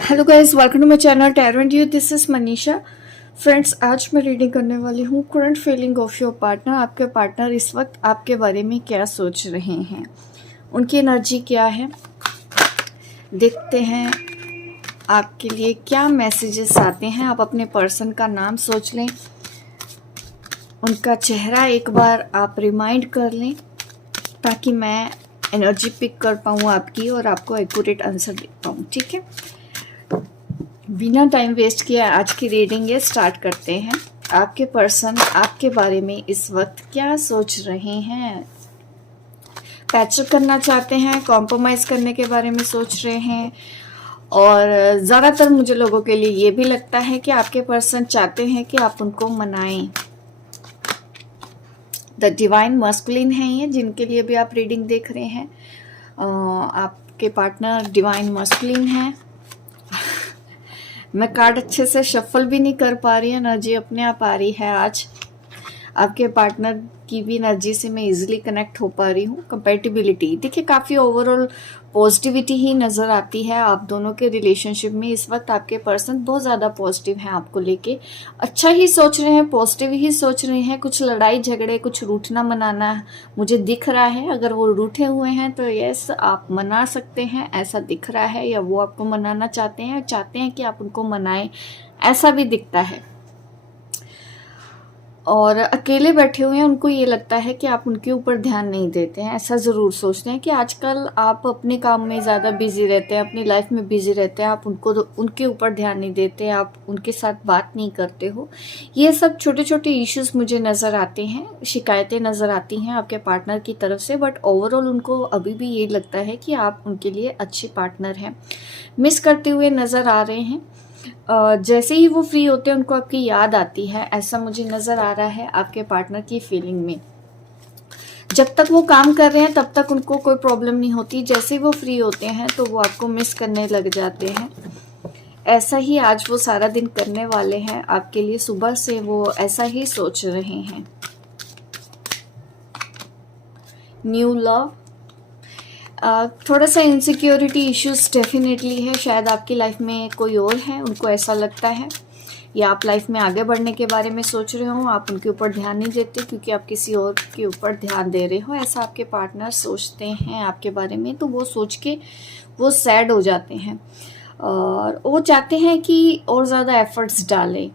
Hello guys, welcome to my channel tarot and you. This is Manisha. Friends, आज मैं reading करने वाली हूँ current feeling of your partner. आपके पार्टनर इस वक्त आपके बारे में क्या सोच रहे हैं, उनकी एनर्जी क्या है। देखते हैं आपके लिए क्या मैसेजेस आते हैं। आप अपने पर्सन का नाम सोच लें, उनका चेहरा एक बार आप रिमाइंड कर लें ताकि मैं एनर्जी पिक कर पाऊँ आपकी और आपको एक्यूरेट आंसर दे पाऊँ। ठीक है, बिना टाइम वेस्ट किए आज की रीडिंग ये स्टार्ट करते हैं। आपके पर्सन आपके बारे में इस वक्त क्या सोच रहे हैं, पैचअप करना चाहते हैं, कॉम्प्रोमाइज़ करने के बारे में सोच रहे हैं। और ज़्यादातर मुझे लोगों के लिए ये भी लगता है कि आपके पर्सन चाहते हैं कि आप उनको मनाएं। द डिवाइन मस्कुलिन है ये, जिनके लिए भी आप रीडिंग देख रहे हैं। आपके पार्टनर डिवाइन मस्कुलिन है। मैं कार्ड अच्छे से शफल भी नहीं कर पा रही, एनर्जी अपने आप आ रही है आज। आपके पार्टनर की भी एनर्जी से मैं इजीली कनेक्ट हो पा रही हूँ। कंपैटिबिलिटी देखिए, काफ़ी ओवरऑल पॉजिटिविटी ही नज़र आती है आप दोनों के रिलेशनशिप में। इस वक्त आपके पर्सन बहुत ज़्यादा पॉजिटिव हैं आपको लेके, अच्छा ही सोच रहे हैं, पॉजिटिव ही सोच रहे हैं। कुछ लड़ाई झगड़े, कुछ रूठना मनाना मुझे दिख रहा है। अगर वो रूठे हुए हैं तो यस, आप मना सकते हैं, ऐसा दिख रहा है। या वो आपको मनाना चाहते हैं कि आप उनको मनाएं, ऐसा भी दिखता है। और अकेले बैठे हुए हैं, उनको ये लगता है कि आप उनके ऊपर ध्यान नहीं देते हैं। ऐसा ज़रूर सोचते हैं कि आजकल आप अपने काम में ज़्यादा बिजी रहते हैं, अपनी लाइफ में बिजी रहते हैं, आप उनके ऊपर ध्यान नहीं देते, आप उनके साथ बात नहीं करते हो। ये सब छोटे छोटे इश्यूज मुझे नज़र आते हैं, शिकायतें नज़र आती हैं आपके पार्टनर की तरफ से। बट ओवरऑल उनको अभी भी ये लगता है कि आप उनके लिए अच्छे पार्टनर हैं। मिस करते हुए नज़र आ रहे हैं। जैसे ही वो फ्री होते हैं उनको आपकी याद आती है, ऐसा मुझे नज़र आ रहा है आपके पार्टनर की फीलिंग में। जब तक वो काम कर रहे हैं तब तक उनको कोई प्रॉब्लम नहीं होती, जैसे ही वो फ्री होते हैं तो वो आपको मिस करने लग जाते हैं। ऐसा ही आज वो सारा दिन करने वाले हैं आपके लिए। सुबह से वो ऐसा ही सोच रहे हैं। न्यू लव, थोड़ा सा इनसिक्योरिटी इश्यूज डेफिनेटली है। शायद आपकी लाइफ में कोई और है, उनको ऐसा लगता है। या आप लाइफ में आगे बढ़ने के बारे में सोच रहे हो, आप उनके ऊपर ध्यान नहीं देते क्योंकि आप किसी और के ऊपर ध्यान दे रहे हो। ऐसा आपके पार्टनर सोचते हैं आपके बारे में, तो वो सोच के वो सैड हो जाते हैं और वो चाहते हैं कि और ज़्यादा एफर्ट्स डालें।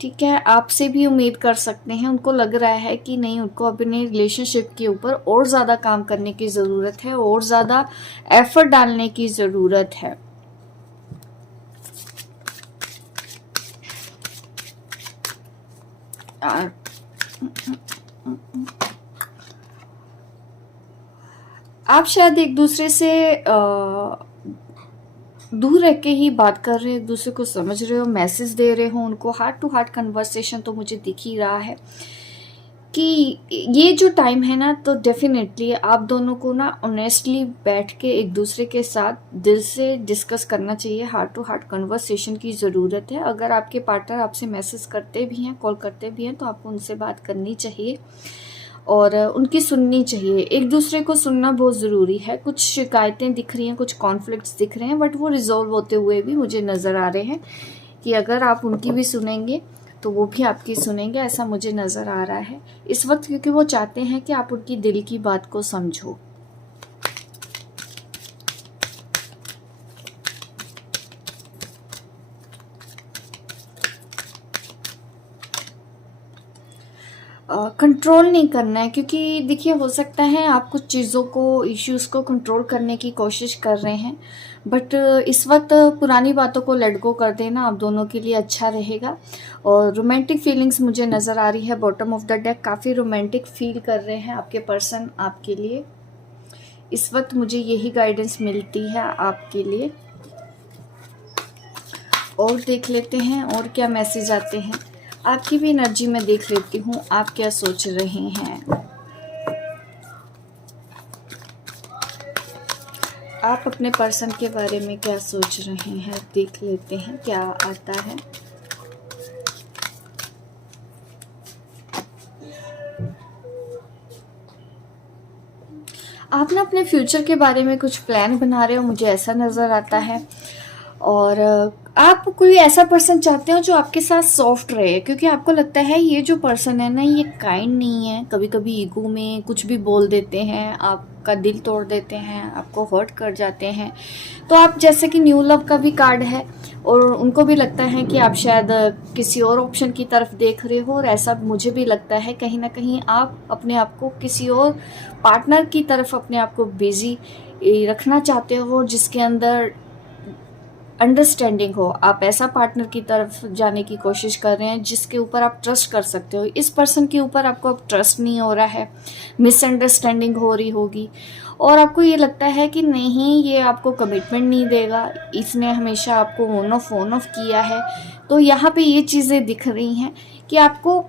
ठीक है, आपसे भी उम्मीद कर सकते हैं। उनको लग रहा है कि नहीं, उनको अपने रिलेशनशिप के ऊपर और ज़्यादा काम करने की ज़रूरत है, और ज़्यादा एफर्ट डालने की ज़रूरत है। आप शायद एक दूसरे से दूर रह के ही बात कर रहे हो, एक दूसरे को समझ रहे हो, मैसेज दे रहे हो उनको। हार्ट टू हार्ट कन्वर्सेशन तो मुझे दिख ही रहा है कि ये जो टाइम है ना, तो डेफिनेटली आप दोनों को ना ऑनेस्टली बैठ के एक दूसरे के साथ दिल से डिस्कस करना चाहिए। हार्ट टू हार्ट कन्वर्सेशन की ज़रूरत है। अगर आपके पार्टनर आपसे मैसेज करते भी हैं, कॉल करते भी हैं, तो आपको उनसे बात करनी चाहिए और उनकी सुननी चाहिए। एक दूसरे को सुनना बहुत ज़रूरी है। कुछ शिकायतें दिख रही हैं, कुछ कॉन्फ्लिक्ट्स दिख रहे हैं, बट वो रिजॉल्व होते हुए भी मुझे नज़र आ रहे हैं कि अगर आप उनकी भी सुनेंगे तो वो भी आपकी सुनेंगे, ऐसा मुझे नज़र आ रहा है इस वक्त। क्योंकि वो चाहते हैं कि आप उनकी दिल की बात को समझो। कंट्रोल नहीं करना है, क्योंकि देखिए हो सकता है आप कुछ चीज़ों को, इश्यूज़ को कंट्रोल करने की कोशिश कर रहे हैं, बट इस वक्त पुरानी बातों को लेट गो कर देना आप दोनों के लिए अच्छा रहेगा। और रोमांटिक फीलिंग्स मुझे नज़र आ रही है बॉटम ऑफ द डेक। काफ़ी रोमांटिक फील कर रहे हैं आपके पर्सन आपके लिए इस वक्त। मुझे यही गाइडेंस मिलती है आपके लिए। और देख लेते हैं और क्या मैसेज आते हैं। आपकी भी एनर्जी में देख लेती हूँ, आप क्या सोच रहे हैं। आप अपने पर्सन के बारे में क्या सोच रहे हैं, देख लेते हैं क्या आता है। आप ना अपने फ्यूचर के बारे में कुछ प्लान बना रहे हो, मुझे ऐसा नज़र आता है। और आप कोई ऐसा पर्सन चाहते हो जो आपके साथ सॉफ्ट रहे, क्योंकि आपको लगता है ये जो पर्सन है ना ये काइंड नहीं है, कभी कभी ईगो में कुछ भी बोल देते हैं, आपका दिल तोड़ देते हैं, आपको हर्ट कर जाते हैं। तो आप जैसे कि न्यू लव का भी कार्ड है और उनको भी लगता है कि आप शायद किसी और ऑप्शन की तरफ देख रहे हो, और ऐसा मुझे भी लगता है कहीं ना कहीं आप अपने आप को किसी और पार्टनर की तरफ अपने आप को बिजी रखना चाहते हो, जिसके अंदर अंडरस्टैंडिंग हो। आप ऐसा पार्टनर की तरफ जाने की कोशिश कर रहे हैं जिसके ऊपर आप ट्रस्ट कर सकते हो। इस पर्सन के ऊपर आपको अब ट्रस्ट नहीं हो रहा है, मिसअंडरस्टैंडिंग हो रही होगी, और आपको ये लगता है कि नहीं ये आपको कमिटमेंट नहीं देगा, इसने हमेशा आपको ऑन ऑफ किया है। तो यहाँ पे ये चीज़ें दिख रही हैं कि आपको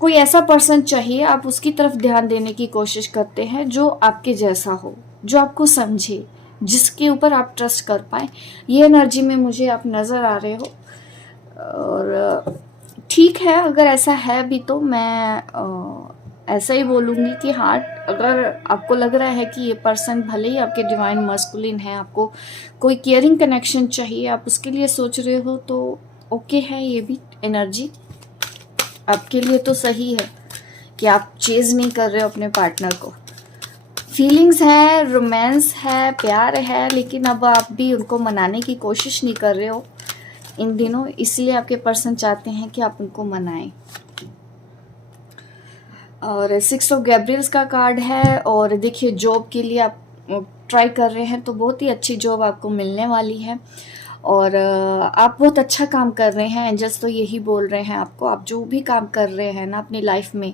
कोई ऐसा पर्सन चाहिए, आप उसकी तरफ ध्यान देने की कोशिश करते हैं जो आपके जैसा हो, जो आपको समझे, जिसके ऊपर आप ट्रस्ट कर पाए। ये एनर्जी में मुझे आप नज़र आ रहे हो। और ठीक है, अगर ऐसा है भी तो मैं ऐसा ही बोलूँगी कि हाँ, अगर आपको लग रहा है कि ये पर्सन भले ही आपके डिवाइन मस्कुलिन है, आपको कोई केयरिंग कनेक्शन चाहिए, आप उसके लिए सोच रहे हो, तो ओके है, ये भी एनर्जी आपके लिए तो सही है कि आप चेज़ नहीं कर रहे हो अपने पार्टनर को। फीलिंग्स है, रोमांस है, प्यार है, लेकिन अब आप भी उनको मनाने की कोशिश नहीं कर रहे हो इन दिनों, इसलिए आपके पर्सन चाहते हैं कि आप उनको मनाएं। और 6 ऑफ गैब्रियल्स का कार्ड है। और देखिए, जॉब के लिए आप ट्राई कर रहे हैं तो बहुत ही अच्छी जॉब आपको मिलने वाली है, और आप बहुत अच्छा काम कर रहे हैं। एंजल्स तो यही बोल रहे हैं आपको, आप जो भी काम कर रहे हैं ना अपनी लाइफ में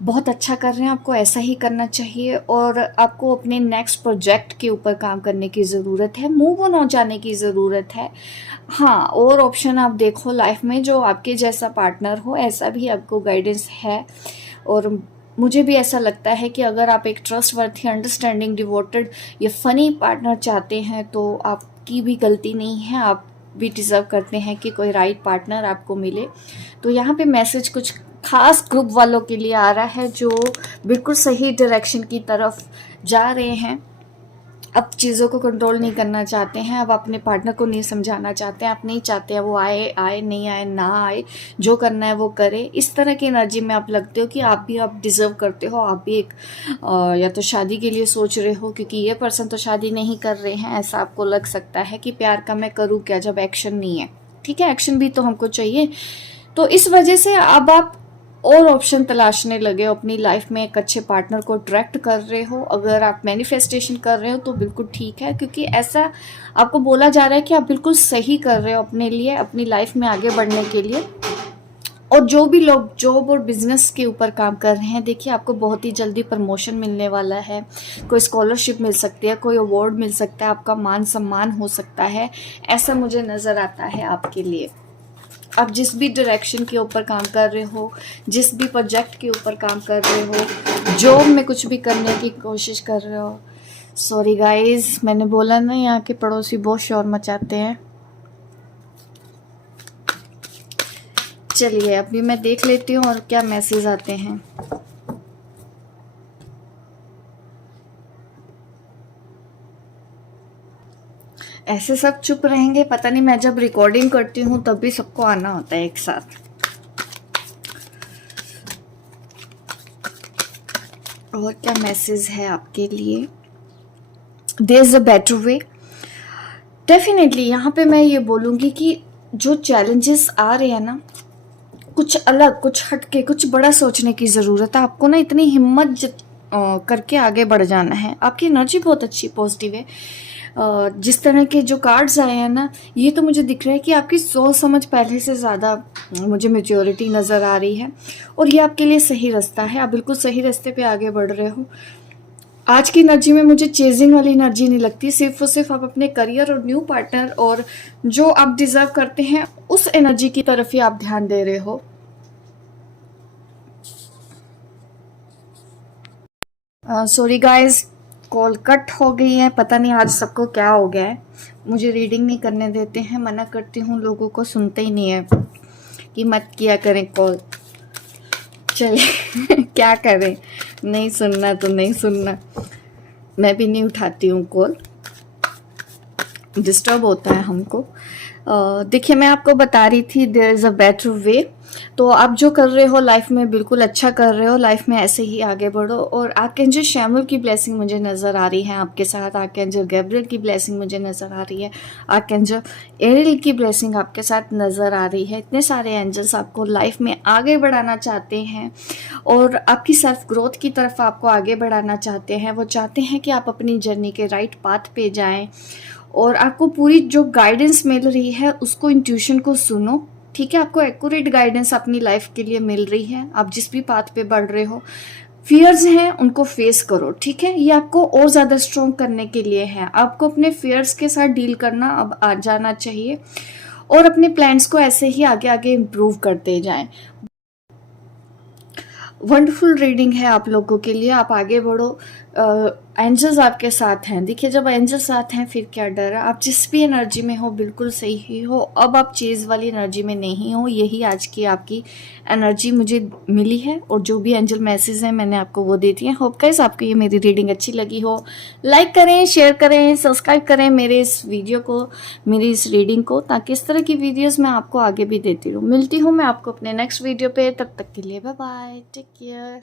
बहुत अच्छा कर रहे हैं, आपको ऐसा ही करना चाहिए। और आपको अपने नेक्स्ट प्रोजेक्ट के ऊपर काम करने की ज़रूरत है, मूव ऑन हो जाने की ज़रूरत है। हाँ, और ऑप्शन आप देखो लाइफ में जो आपके जैसा पार्टनर हो, ऐसा भी आपको गाइडेंस है। और मुझे भी ऐसा लगता है कि अगर आप एक ट्रस्टवर्थी, अंडरस्टैंडिंग, डिवोटेड या फ़नी पार्टनर चाहते हैं तो आपकी भी गलती नहीं है, आप भी डिज़र्व करते हैं कि कोई राइट पार्टनर आपको मिले। तो यहाँ पे मैसेज कुछ खास ग्रुप वालों के लिए आ रहा है जो बिल्कुल सही डायरेक्शन की तरफ जा रहे हैं, अब चीज़ों को कंट्रोल नहीं करना चाहते हैं, अब अपने पार्टनर को नहीं समझाना चाहते हैं, आप नहीं चाहते हैं वो आए नहीं आए ना आए, जो करना है वो करे। इस तरह की एनर्जी में आप लगते हो कि आप डिज़र्व करते हो, आप भी एक या तो शादी के लिए सोच रहे हो, क्योंकि ये पर्सन तो शादी नहीं कर रहे हैं। ऐसा आपको लग सकता है कि प्यार का मैं करूँ क्या जब एक्शन नहीं है। ठीक है, एक्शन भी तो हमको चाहिए। तो इस वजह से अब आप और ऑप्शन तलाशने लगे हो अपनी लाइफ में, एक अच्छे पार्टनर को अट्रैक्ट कर रहे हो। अगर आप मैनिफेस्टेशन कर रहे हो तो बिल्कुल ठीक है, क्योंकि ऐसा आपको बोला जा रहा है कि आप बिल्कुल सही कर रहे हो अपने लिए, अपनी लाइफ में आगे बढ़ने के लिए। और जो भी लोग जॉब और बिजनेस के ऊपर काम कर रहे हैं, देखिए आपको बहुत ही जल्दी प्रमोशन मिलने वाला है, कोई स्कॉलरशिप मिल सकती है, कोई अवार्ड मिल सकता है, आपका मान सम्मान हो सकता है, ऐसा मुझे नज़र आता है आपके लिए। आप जिस भी डायरेक्शन के ऊपर काम कर रहे हो, जिस भी प्रोजेक्ट के ऊपर काम कर रहे हो, जॉब में कुछ भी करने की कोशिश कर रहे हो। सॉरी गाइस, मैंने बोला ना यहाँ के पड़ोसी बहुत शोर मचाते हैं। चलिए अभी मैं देख लेती हूँ और क्या मैसेज आते हैं। ऐसे सब चुप रहेंगे, पता नहीं, मैं जब रिकॉर्डिंग करती हूँ तब भी सबको आना होता है एक साथ। और क्या मैसेज है आपके लिए? There is a better way. Definitely यहाँ पे मैं ये बोलूँगी कि जो चैलेंजेस आ रहे हैं ना, कुछ अलग, कुछ हटके, कुछ बड़ा सोचने की ज़रूरत है। आपको ना इतनी हिम्मत करके आगे बढ़ जाना है। आपकी एनर्जी बहुत अच्छी पॉजिटिव है। जिस तरह के जो कार्ड्स आए हैं ना, ये तो मुझे दिख रहा है कि आपकी सोच समझ पहले से ज़्यादा मुझे मैच्योरिटी नज़र आ रही है, और ये आपके लिए सही रास्ता है। आप बिल्कुल सही रास्ते पे आगे बढ़ रहे हो। आज की एनर्जी में मुझे चेजिंग वाली एनर्जी नहीं लगती, सिर्फ और सिर्फ आप अपने करियर और न्यू पार्टनर और जो आप डिजर्व करते हैं उस एनर्जी की तरफ ही आप ध्यान दे रहे हो। सॉरी गाइस, कॉल कट हो गई है, पता नहीं आज सबको क्या हो गया है। मुझे रीडिंग नहीं करने देते हैं, मना करती हूँ, लोगों को सुनते ही नहीं है कि मत किया करें कॉल। चलिए क्या करें, नहीं सुनना तो नहीं सुनना, मैं भी नहीं उठाती हूँ कॉल। डिस्टर्ब होता है हमको। देखिए, मैं आपको बता रही थी there is a better way. तो आप जो कर रहे हो लाइफ में बिल्कुल अच्छा कर रहे हो, लाइफ में ऐसे ही आगे बढ़ो। और आर्कएंजल शैमुएल की ब्लेसिंग मुझे नज़र आ रही है आपके साथ, आर्कएंजल गैब्रियल की ब्लेसिंग मुझे नज़र आ रही है, आर्कएंजल एरियल की ब्लेसिंग आपके साथ नज़र आ रही है। इतने सारे एंजल्स आपको लाइफ में आगे बढ़ाना चाहते हैं और आपकी सेल्फ ग्रोथ की तरफ आपको आगे बढ़ाना चाहते हैं। वो चाहते हैं कि आप अपनी जर्नी के राइट पाथ पे जाएं और आपको पूरी जो गाइडेंस मिल रही है उसको, इंट्यूशन को सुनो। ठीक है, आपको एक्यूरेट गाइडेंस अपनी लाइफ के लिए मिल रही है। आप जिस भी पाथ पे बढ़ रहे हो, फियर्स हैं उनको फेस करो। ठीक है, ये आपको और ज़्यादा स्ट्रॉन्ग करने के लिए है। आपको अपने फियर्स के साथ डील करना अब आ जाना चाहिए और अपने प्लान्स को ऐसे ही आगे आगे इम्प्रूव करते जाएं। वंडरफुल रीडिंग है आप लोगों के लिए, आप आगे बढ़ो। एंजल्स आपके साथ हैं। देखिए, जब एंजल्स साथ हैं फिर क्या डर है। आप जिस भी एनर्जी में हो बिल्कुल सही ही हो। अब आप चेज वाली एनर्जी में नहीं हो, यही आज की आपकी एनर्जी मुझे मिली है और जो भी एंजल मैसेज हैं मैंने आपको वो दे दिए। होप गाइस आपको ये मेरी रीडिंग अच्छी लगी हो। लाइक करें, शेयर करें, सब्सक्राइब करें मेरे इस वीडियो को, मेरी इस रीडिंग को, ताकि इस तरह की वीडियोज़ मैं आपको आगे भी देती रहूँ। मिलती हूँ मैं आपको अपने नेक्स्ट वीडियो पे, तब तक के लिए बाय बाय, टेक केयर।